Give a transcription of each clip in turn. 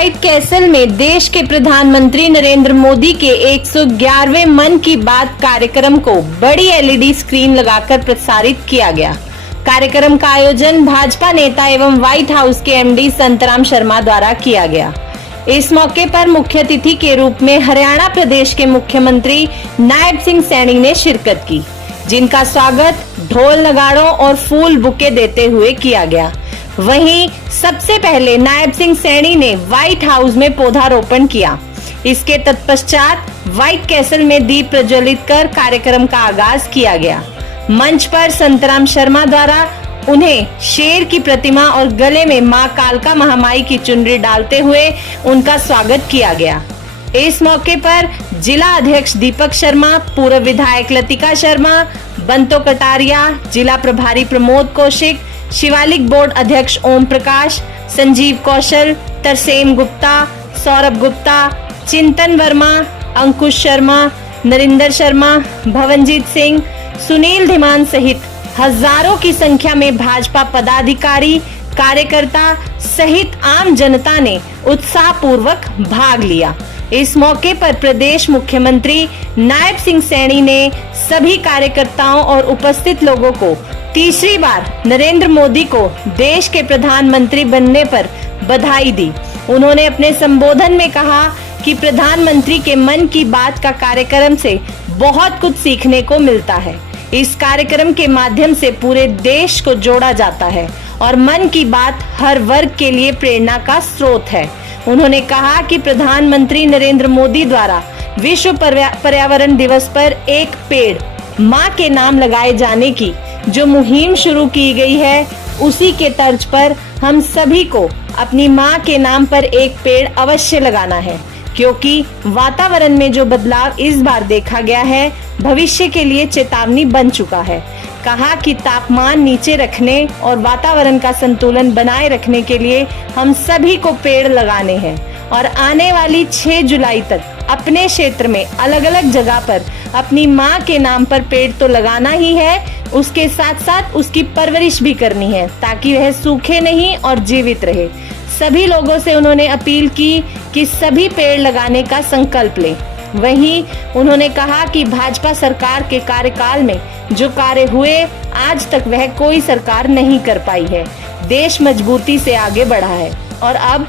White castle में देश के प्रधानमंत्री नरेंद्र मोदी के 111वें मन की बात कार्यक्रम को बड़ी एलईडी स्क्रीन लगाकर प्रसारित किया गया। कार्यक्रम का आयोजन भाजपा नेता एवं व्हाइट हाउस के एमडी संतराम शर्मा द्वारा किया गया। इस मौके पर मुख्य अतिथि के रूप में हरियाणा प्रदेश के मुख्यमंत्री नायब सिंह सैनी ने शिरकत की, जिनका स्वागत ढोल नगाड़ों और फूल बुके देते हुए किया गया। वहीं सबसे पहले नायब सिंह सैनी ने व्हाइट हाउस में पौधारोपण किया। इसके तत्पश्चात व्हाइट कैसल में दीप प्रज्वलित कर कार्यक्रम का आगाज किया गया। मंच पर संतराम शर्मा द्वारा उन्हें शेर की प्रतिमा और गले में मां कालका महामाई की चुनरी डालते हुए उनका स्वागत किया गया। इस मौके पर जिला अध्यक्ष दीपक शर्मा, पूर्व विधायक लतिका शर्मा, बंतो कटारिया, जिला प्रभारी प्रमोद कौशिक, शिवालिक बोर्ड अध्यक्ष ओम प्रकाश, संजीव कौशल, तरसेम गुप्ता, सौरभ गुप्ता, चिंतन वर्मा, अंकुश शर्मा, नरिंदर शर्मा, भवनजीत सिंह, सुनील धीमान सहित हजारों की संख्या में भाजपा पदाधिकारी, कार्यकर्ता सहित आम जनता ने उत्साहपूर्वक भाग लिया। इस मौके पर प्रदेश मुख्यमंत्री नायब सिंह सैनी ने सभी कार्यकर्ताओं और उपस्थित लोगों को तीसरी बार नरेंद्र मोदी को देश के प्रधानमंत्री बनने पर बधाई दी। उन्होंने अपने संबोधन में कहा कि प्रधानमंत्री के मन की बात का कार्यक्रम से बहुत कुछ सीखने को मिलता है। इस कार्यक्रम के माध्यम से पूरे देश को जोड़ा जाता है और मन की बात हर वर्ग के लिए प्रेरणा का स्रोत है। उन्होंने कहा कि प्रधानमंत्री नरेंद्र मोदी द्वारा विश्व पर्यावरण दिवस पर एक पेड़ मां के नाम लगाए जाने की जो मुहिम शुरू की गई है, उसी के तर्ज पर हम सभी को अपनी मां के नाम पर एक पेड़ अवश्य लगाना है, क्योंकि वातावरण में जो बदलाव इस बार देखा गया है भविष्य के लिए चेतावनी बन चुका है। कहा कि तापमान नीचे रखने और वातावरण का संतुलन बनाए रखने के लिए हम सभी को पेड़ लगाने हैं और आने वाली 6 जुलाई तक अपने क्षेत्र में अलग अलग जगह पर अपनी मां के नाम पर पेड़ तो लगाना ही है, उसके साथ साथ उसकी परवरिश भी करनी है ताकि वह सूखे नहीं और जीवित रहे। सभी लोगों से उन्होंने अपील की कि सभी पेड़ लगाने का संकल्प लें। वहीं उन्होंने कहा कि भाजपा सरकार के कार्यकाल में जो कार्य हुए आज तक वह कोई सरकार नहीं कर पाई है। देश मजबूती से आगे बढ़ा है और अब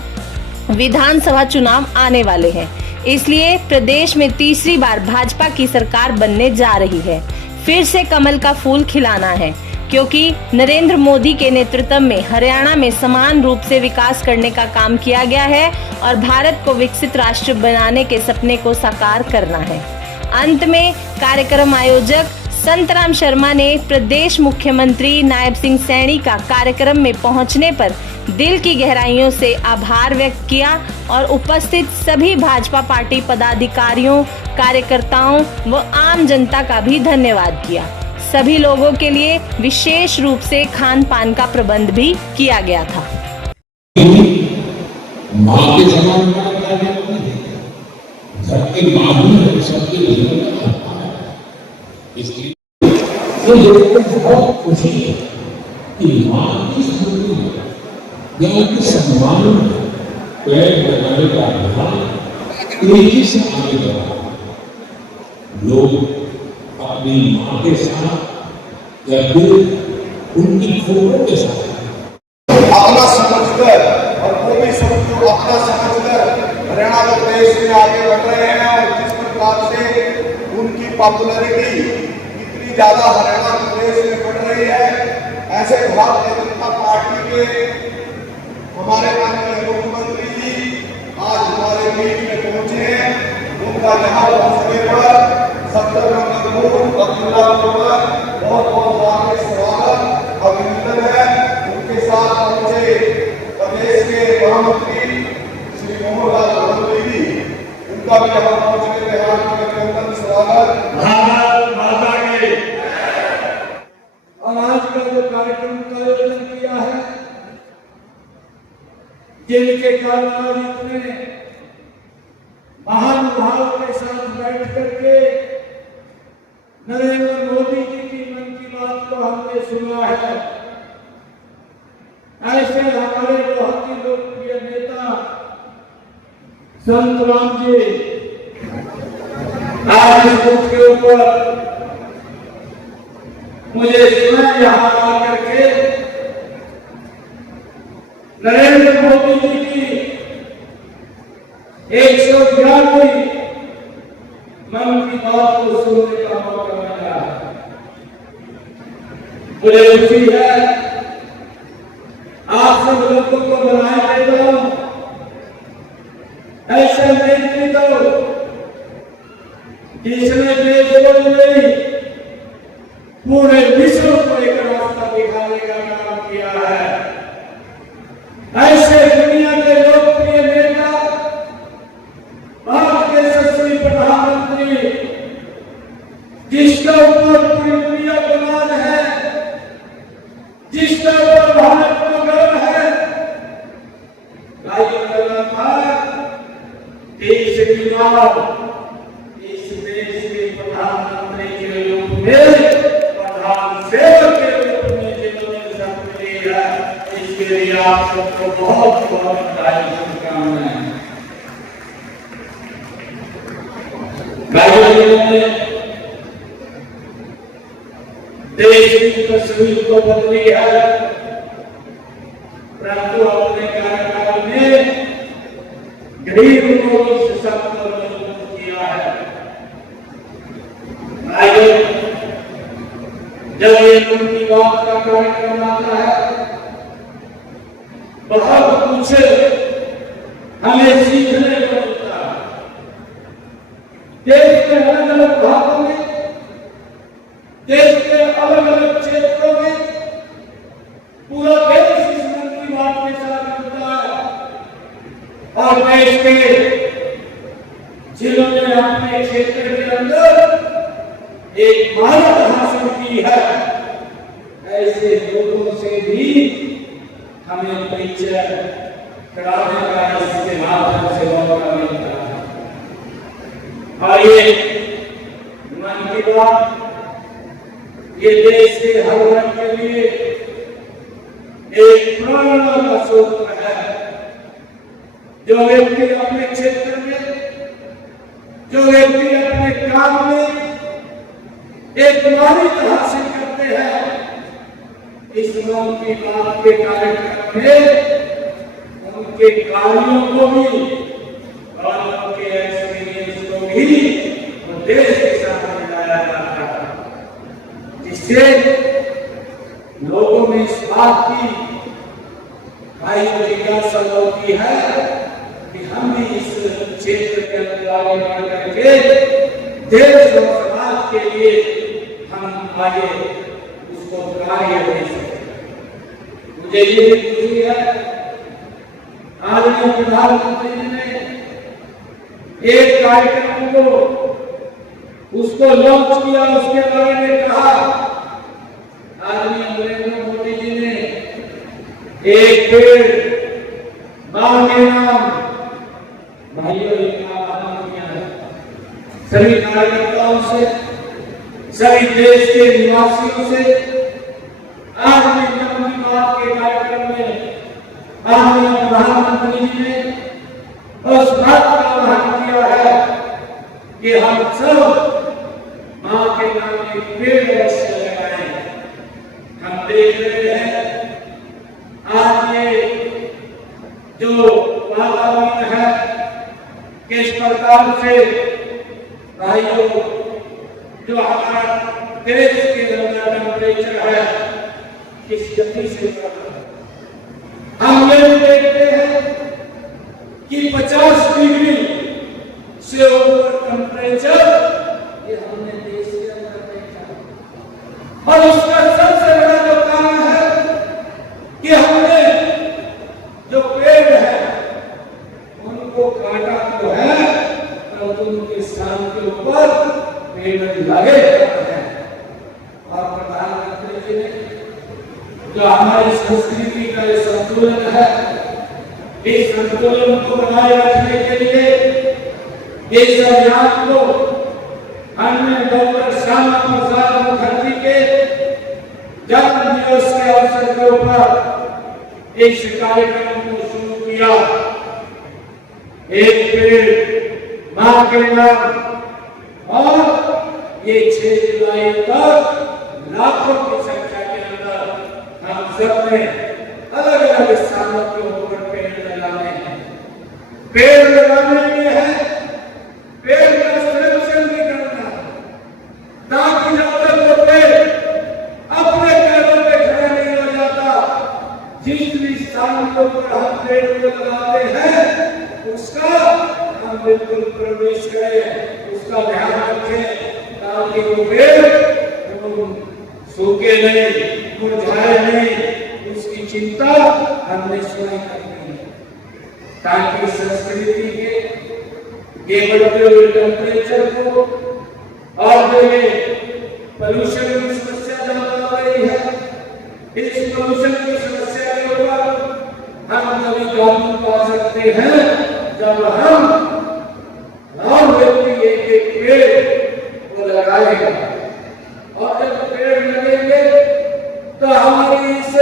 विधानसभा चुनाव आने वाले हैं, इसलिए प्रदेश में तीसरी बार भाजपा की सरकार बनने जा रही है। फिर से कमल का फूल खिलाना है, क्योंकि नरेंद्र मोदी के नेतृत्व में हरियाणा में समान रूप से विकास करने का काम किया गया है और भारत को विकसित राष्ट्र बनाने के सपने को साकार करना है। अंत में कार्यक्रम आयोजक संतराम शर्मा ने प्रदेश मुख्यमंत्री नायब सिंह सैनी का कार्यक्रम में पहुंचने पर दिल की गहराइयों से आभार व्यक्त किया और उपस्थित सभी भाजपा पार्टी पदाधिकारियों, कार्यकर्ताओं व आम जनता का भी धन्यवाद किया। सभी लोगों के लिए विशेष रूप से खान पान का प्रबंध भी किया गया था। मां के समान सबके मां सबके इसलिए बहुत खुशी है कि मां की स्मृति में या उनके सम्मान में पेड़ लगाने का अभियान तेजी से आगे बढ़ा। लोग अपनी मां के साथ या फिर उनकी फोटो के साथ अपना समझकर और वो भी सबको अपना समझकर हरियाणा प्रदेश में आगे बढ़ रहे हैं और जिस प्रकार से उनकी पॉपुलैरिटी इतनी ज्यादा हरियाणा प्रदेश में बढ़ रही है, ऐसे भारतीय जनता पार्टी के हमारे माननीय मुख्यमंत्री जी आज हमारे बीच में पहुंचे हैं। उनका यहाँ पहुंचने पर 70 नंबर बूथ बहुत बहुत हार्दिक स्वागत अभिनंदन है। उनके साथ पहुंचे प्रदेश के महामंत्री श्री मोहन लाल गांधी जी, उनका भी यहाँ पहुंचने में हार्दिक अभिनंदन स्वागत। भारत माता की। आज का जो कार्यक्रम का आयोजन किया है, जिनके कारण आज इतने महानुभावों के साथ बैठ करके नरेंद्र मोदी जी की मन की बात को हमने सुना है। ऐसे हमारे बहुत ही लोकप्रिय नेता संत राम जी आज इस बुक के ऊपर मुझे स्वयं यहाँ आकर के नरेंद्र मोदी जी की 111वीं मन की बात को सुनने का मौका मिला। मुझे खुशी है, आप सब लोगों को बनाए देता हूं ऐसे नेतृत्व जिसने देश को नहीं पूरे विश्व को एक रास्ता दिखाने का काम किया है। ऐसे दुनिया के लोकप्रिय नेता, भारत के यशस्वी प्रधानमंत्री, जिसका ऊपर पूरी दुनिया को मान है, जिसका ऊपर भारत को गर्व है, देश की मां इस देश के प्रधानमंत्री के रूप में, प्रधान सेवक के रूप में जिन्होंने शपथ ली है, इसके लिए आप सबको बहुत बहुत बधाई शुभकामनाएं। ने देश की तस्वीर को बदली है, परंतु अपने कार्यकाल में गरीब को सशक्त और मजबूत किया है। जब ये मन की बात का कार्यक्रम आता है, बहुत कुछ हमें सीखने को मिलता है। देश के अलग अलग भागों में, देश के अलग अलग क्षेत्रों में पूरा देश इस मन की बात के साथ जुड़ता है और देश के जिन्होंने अपने क्षेत्र के अंदर एक महारत हासिल की है, ऐसे लोगों से भी हमें परिचय कराने का इसके माध्यम से मौका मिलता है। और ये मन की बात ये देश के हर वर्ग के लिए एक प्रेरणा का स्रोत है। जो व्यक्ति अपने क्षेत्र में, जो व्यक्ति अपने काम में एक महारत हासिल करते हैं, इस मन की बात के कार्यक्रम में उनके कार्यों को भी और उनके एक्सपीरियंस को भी देश के सामने लाया जाता है, जिससे लोगों में इस बात की भाई जिज्ञासा होती है कि हम भी इस क्षेत्र के अंदर आगे बढ़ करके देश और समाज के लिए हम आगे उसको कार्य दे सकते। मुझे ये भी खुशी है, आदरणीय प्रधानमंत्री जी ने एक कार्यक्रम को उसको लॉन्च किया, उसके बारे में कहा। आदरणीय नरेंद्र मोदी जी ने एक पेड़ मां के नाम, भाइयों सभी कार्यकर्ताओं से, सभी देश के निवासियों से आज भी मन की बात के कार्यक्रम में आदरणीय प्रधानमंत्री जी ने उस बात का आह्वान किया है कि हम सब मां के नाम एक पेड़ अवश्य लगाएं। हम देख रहे हैं आज ये जो वातावरण है, किस प्रकार से भाइयों जो हमारा देश के अंदर टेम्परेचर है, किस गति से बढ़ रहा है। हम ये देखते हैं कि 50 डिग्री से ऊपर टेम्परेचर ये हमने देश के अंदर देखा, और उसका सबसे बड़ा जो कारण है कि हमने जो पेड़ है उनको काटा तो है, परंतु उनके स्थान के ऊपर पेड़ लगे हैं। और प्रधानमंत्री जी ने जो हमारी संस्कृति का ये संतुलन है, इस संतुलन को बनाए रखने के लिए इस अभियान को हमने डॉक्टर श्यामा प्रसाद मुखर्जी के जन्म दिवस के अवसर के ऊपर इस कार्यक्रम को शुरू किया। एक पेड़ मां के नाम, और ये 6 जुलाई तक लाखों की संख्या के अंदर हम सब ने अलग अलग स्थानों के ऊपर पेड़ लगाने हैं। पेड़ लगाने के है, पेड़ का संरक्षण भी करना, ताकि जब तक वो पेड़ अपने पैरों पे खड़ा नहीं हो जाता, जिस भी स्थान के ऊपर हम पेड़ को लगाते हैं उसका हम बिल्कुल प्रवेश करें, उसका ध्यान रखें, ताकि वो पेड़ सूखे नहीं, मुरझाए नहीं, उसकी चिंता हमने स्वयं करनी है, ताकि संस्कृति के बढ़ते हुए टेम्परेचर को और पोल्यूशन की समस्या ज्यादा आ रही है, इस पोल्यूशन की समस्या के ऊपर हम कभी काबू पा सकते हैं जब हम हर व्यक्ति एक पेड़ को लगाएगा, और जब पेड़ लगेंगे तो हमारी इस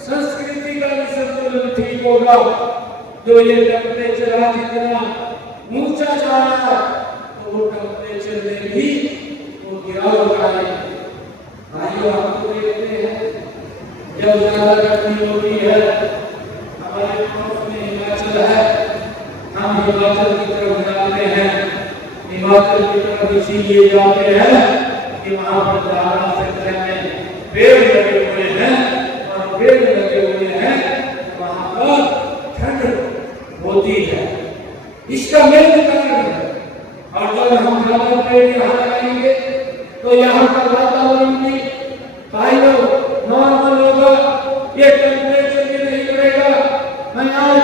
संस्कृति का भी संतुलन ठीक होगा। जो ये टेम्परेचर आज इतना ऊंचा जा रहा है, तो वो टेम्परेचर में भी वो गिरावट आएगी। भाइयों, हम तो देखते हैं जब ज्यादा गर्मी होती है, हमारे पास में हिमाचल है, हम हिमाचल की तरफ जाते हैं, हिमाचल की तरफ इसीलिए जाते हैं कि वहां पर धारा क्षेत्र में पेड़ लगे हुए हैं, और पेड़ लगे हुए हैं वहां पर ठंड होती है, इसका मेन कारण है। और जब हम ज्यादा पेड़ यहाँ लगाएंगे तो यहाँ का वातावरण भी भाइयों नॉर्मल होगा, ये टेम्परेचर भी नहीं बढ़ेगा। मैं आज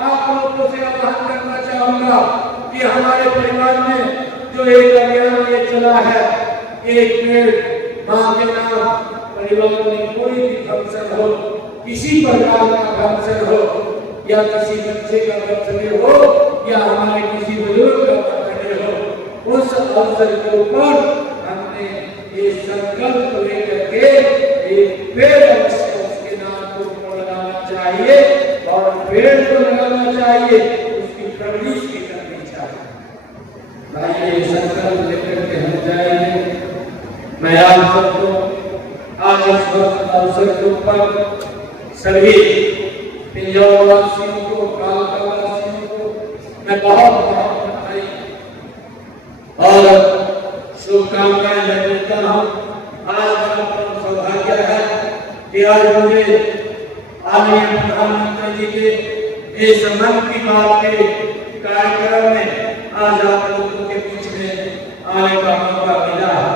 आप लोगों से आह्वान करना चाहूंगा कि हमारे परिवार में जो एक अभियान ये चला है, एक पेड़ मां के नाम, परिवार में कोई भी फंक्शन हो, किसी प्रकार का फंक्शन हो, या किसी बच्चे का बर्थडे हो, या हमारे किसी बुजुर्ग का बर्थडे हो, उस अवसर के ऊपर हमने ये संकल्प लेकर के एक पेड़ अवश्य उसके नाम को लगाना चाहिए, और पेड़ को लगाना चाहिए, उसकी परवरिश भी करनी चाहिए। भाई ये संकल्प लेकर के हम जाएंगे। मैं आप सबको आज इस वक्त अवसर के ऊपर सभी पिंजौर वासियों को, कालका वासियों को मैं बहुत बहुत बधाई और शुभकामनाएं देता हूँ। आज मेरा परम सौभाग्य है कि आज मुझे आदरणीय प्रधानमंत्री जी के इस मन की बात के कार्यक्रम में आज आप लोगों के बीच में आने का मौका मिला है।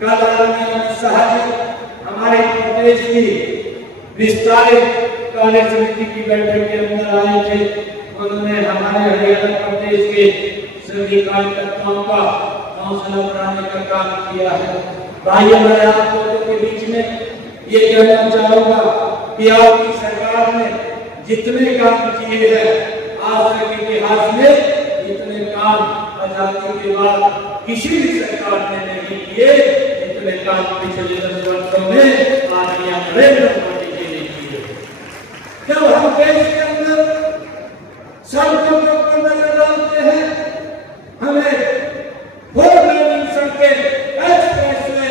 कल आदरणीय अमित शाह जी हमारे प्रदेश की विस्तारित कार्य समिति की बैठक के अंदर आए थे, उन्होंने हमारे हरियाणा प्रदेश के सभी कार्यकर्ताओं का हौसला बढ़ाने का काम किया है। भाइयों, मैं आप लोगों के बीच में ये कहना चाहूंगा कि आपकी सरकार ने जितने काम किए हैं, आज तक इतिहास में इतने काम आजादी के बाद किसी भी सरकार ने नहीं किए, इतने काम पिछले 10 वर्षों में आदरणीय नरेंद्र मोदी जी ने किए। जब हम देश के अंदर सड़कों के ऊपर नजर डालते हैं, हमें 4 लेन सड़कें, एक्सप्रेसवे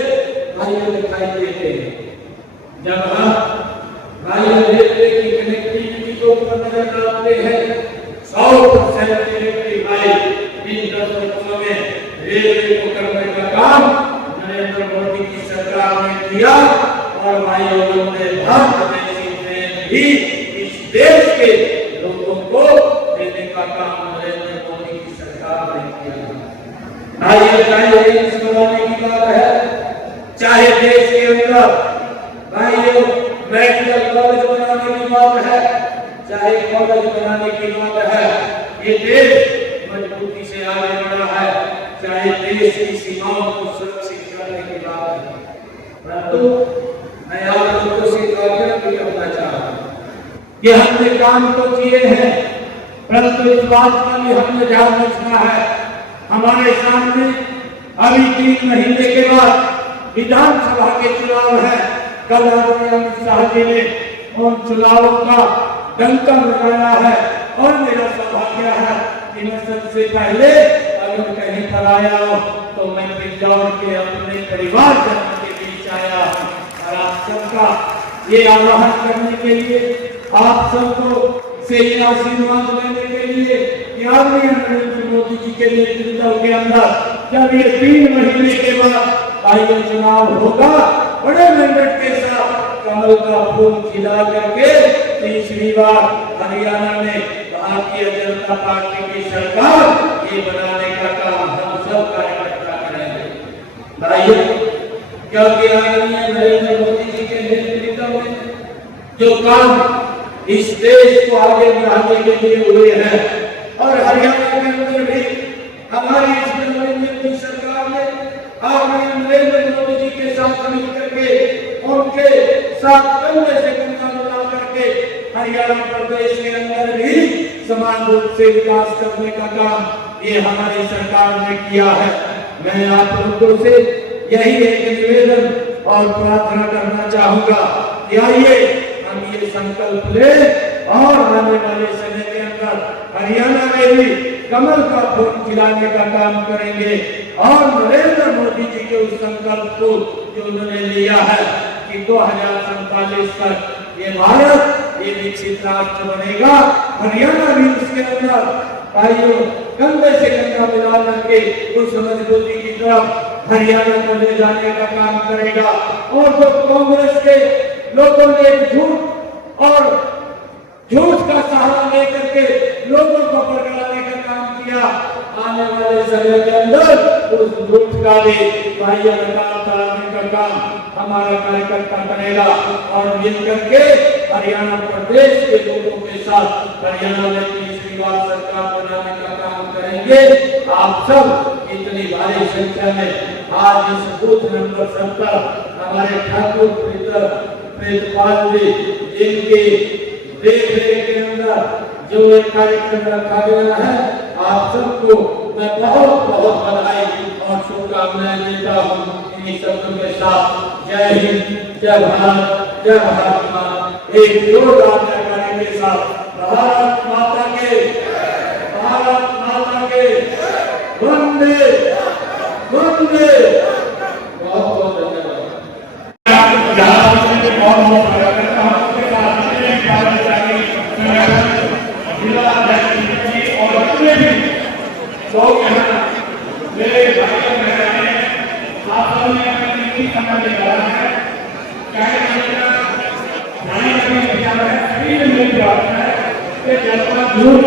भाइयों दिखाई देते हैं। जब हम भाइयों रेलवे की कनेक्टिविटी के ऊपर नजर डालते हैं, 100% इलेक्ट्रीफाइड इन 10 वर्षों में रेलवे को करने का काम नरेंद्र मोदी की सरकार ने किया, और भाइयों ने भारत जैसी ट्रेन भी इस देश के लोगों को देने का काम नरेंद्र मोदी की सरकार ने किया। भाइयों, चाहे एम्स बनाने की बात है, चाहे देश के अंदर भाइयों मेडिकल कॉलेज बनाने की बात है, चाहे कॉलेज बनाने की बात है, ये देश मजबूती से आगे बढ़ा है, चाहे देश की सीमाओं को सुरक्षित करने की बात है। परंतु मैं आप लोगों से आग्रह भी करना चाहता हूँ कि हमने काम तो किए हैं, परंतु इस बात का भी हमने ध्यान रखना है, हमारे सामने अभी 3 महीने के बाद विधानसभा के चुनाव है। कल आदरणीय अमित शाह जी ने उन चुनावों का डंका लगाया है, और मेरा सौभाग्य है कि मैं सबसे पहले अगर कहीं पर आया हो तो मैं पिंजौर के अपने परिवार जनों के बीच आया और आप सबका ये आह्वान करने के लिए, आप सबको से ये आशीर्वाद लेने के लिए कि आदरणीय नरेंद्र मोदी जी के नेतृत्व के अंदर जब ये 3 महीने के बाद आईएम चुनाव होगा, बड़े मेहनत के साथ कमल का फूल खिला करके तीसरी बार हरियाणा में भारतीय जनता पार्टी की सरकार ये बनाने का काम हम सब कार्यकर्ता करेंगे। भाइयों, क्योंकि आदरणीय नरेंद्र मोदी जी के नेतृत्व में जो काम इस देश को आगे बढ़ाने के लिए हुए हैं और हरियाणा के अंदर भी हमारी इस नरेंद्र की सरकार ने आदरणीय नरेंद्र मोदी जी के साथ मिलकर के उनके साथ कंधे से कंधा मिला करके हरियाणा प्रदेश के अंदर भी समान रूप से विकास करने का काम ये हमारी सरकार ने किया है। मैं आप लोगों से यही एक निवेदन और प्रार्थना करना चाहूंगा कि आइए हम ये संकल्प ले और आने वाले समय के अंदर हरियाणा में भी कमल का फूल खिलाने का काम करेंगे और नरेंद्र मोदी जी के उस संकल्प को जो उन्होंने लिया है कि 2047 तक ये भारत ये विकसित राष्ट्र बनेगा, हरियाणा भी उसके अंदर भाइयों कंधे से कंधा मिला करके उस मजबूती की तरफ हरियाणा को ले जाने का काम करेगा। और जो कांग्रेस के लोगों ने झूठ का सहारा लेकर के लोगों को पकड़ाने का काम किया, आने वाले समय के अंदर उस झूठ का भी भाइयों डालने का काम हमारा कार्यकर्ता करेगा और मिलकर के हरियाणा प्रदेश के लोगों के साथ हरियाणा में तीसरी बार सरकार बनाने का काम करेंगे। आप सब इतनी भारी संख्या में आज इस बूथ नंबर 70 हमारे ठाकुर प्रीतपाल जी जिनकी देख रेख के अंदर जो एक कार्यक्रम रखा गया है, आप सबको मैं बहुत बहुत बधाई और शुभकामनाएं देता हूँ। इन्हीं शब्दों के साथ जय हिंद, जय भारत, जय भारत माँ, एक जोरदार जयकारे के साथ भारत माता के, भारत माता के वंदे वंदे। बहुत बहुत धन्यवाद। मेरे भाई बहनें आप लोगों ने अपनी नीति समझ निकाला है, चाहे ढाई है, सभी ने मिल जाता है कि जनता दूर